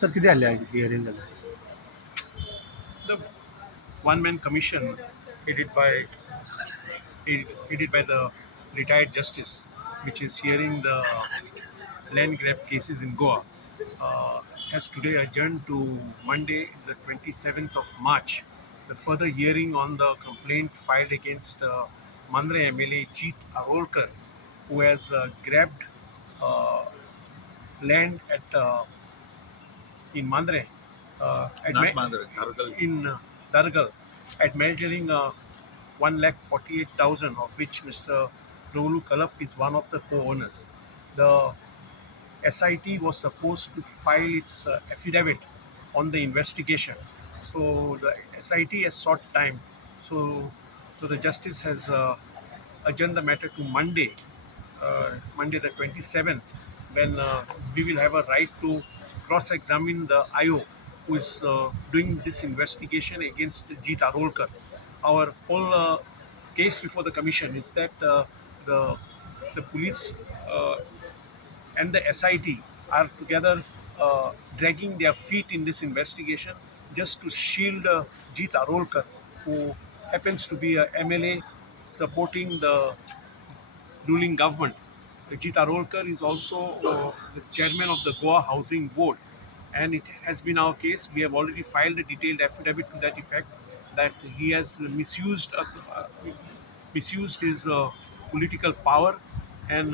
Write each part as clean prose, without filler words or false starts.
Sir किती आले hearing झालं? The one-man commission headed by headed by the retired justice, which is hearing the land grab cases in Goa, uh, has today adjourned to Monday, the 27th of March. The further hearing on the complaint filed against Mandre MLA Jeet Arolkar, who has grabbed uh, land at in Mandre, Not Mandre, Thargal. in Dargal, at measuring 1,48,000, of which Mr. Rolu Kalap is one of the co-owners. The SIT was supposed to file its affidavit on the investigation. So the SIT has sought time. So the justice has adjourned the matter to Monday, Monday the 27th, when we will have a right to cross-examine the IO who is doing this investigation against Jeet Arolkar. Our whole case before the commission is that the the police and the SIT are together dragging their feet in this investigation just to shield Jeet Arolkar, who happens to be a MLA supporting the ruling government. Jeet Arolkar is also the chairman of the Goa Housing Board, and it has been our case. We have already filed a detailed affidavit to that effect that he has misused his political power and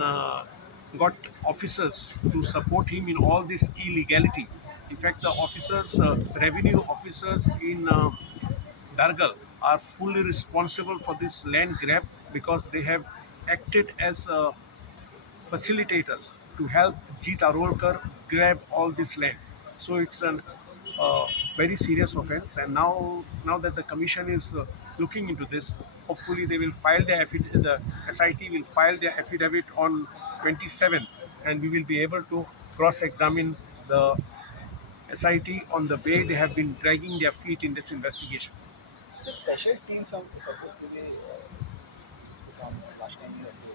got officers to support him in all this illegality. In fact, the officers, revenue officers in Dargal, are fully responsible for this land grab because they have acted as facilitators to help Jeet Arolkar grab all this land. So it's a very serious offense. And now that the commission is looking into this, hopefully they will file their the SIT will file their affidavit on 27th, and we will be able to cross-examine the SIT on the way they have been dragging their feet in this investigation. The special team supposed to be from last time you had to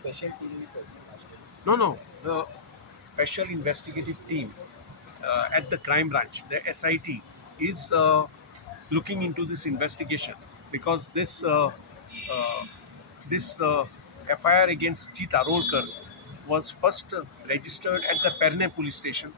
special team is last time. No. The special investigative team at the crime branch, the SIT, is looking into this investigation because uh, this FIR against Jeet Arolkar was first registered at the Perne police station,